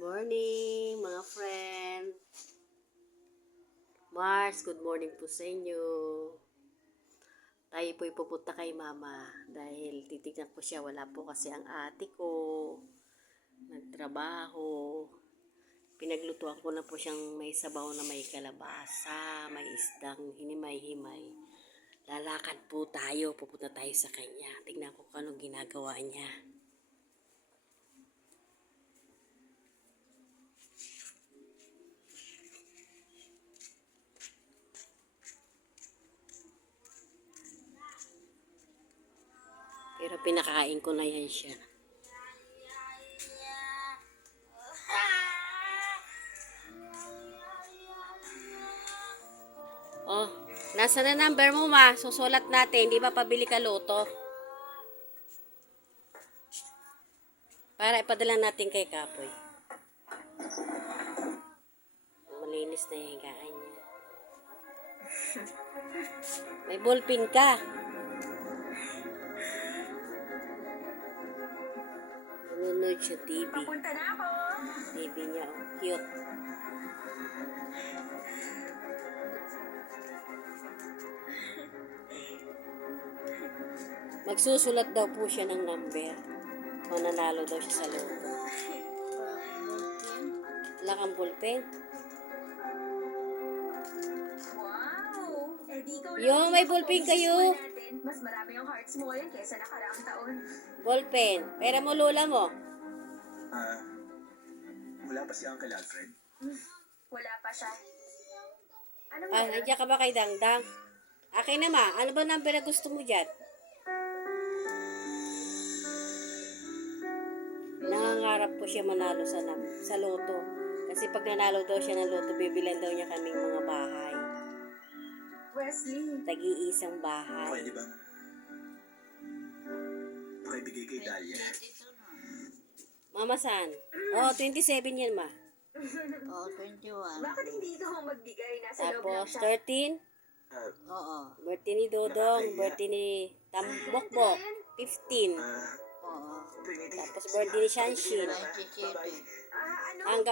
Morning, mga friend. Mars, good morning po sa inyo. Tayo po'y pupunta kay mama dahil titignan ko siya. Wala po kasi ang ate ko. Nagtrabaho. Pinaglutuan ko na po siyang may sabaw na may kalabasa, may isdang hinimay-himay. Lalakad po tayo. Pupunta tayo sa kanya. Tignan ko kung anong ginagawa niya. Pero pinakain ko na yan siya. Oh, nasa na number mo ma? Susulat natin, di ba pabili ka loto? Para ipadala natin kay Kapoy. Malinis na yung higaan niya. May ballpen ka. Nanonood siya TV. Papunta na ako. TV niya, oh, cute. Magsusulat daw po siya ng number. Mananalo daw siya sa loto. Wala kang ballpen? Wow! Eh di ikaw Yo, may ballpen kayo. Mas marami ang hearts mo ngayon kesa nakaraang taon. Ballpen. Pera mo lola mo. Wala pa si Uncle Alfred. Wala pa siya. Anong Ah, meron? nandiyan ka ba kay Dangdang? Akin na ma, ano ba number na gusto mo dyan? Nangangarap po siya manalo sa loto. Kasi pag nanalo daw siya ng loto, bibilan daw niya kaming mga bahay. Wesley. Tag-iisang bahay. Pwede ba? Pakibigay kay Dahlia. Mama san? Oh, 27 yan ma. Oo, 21. Bakit hindi ikaw ang magbigay? Nasa loob lang Tapos siya. 13, Oo. birthday ni Dodong, birthday ni Tambokbok, 15. Oo. Tapos birthday ni Shanshin. 27. Ano? Hanggang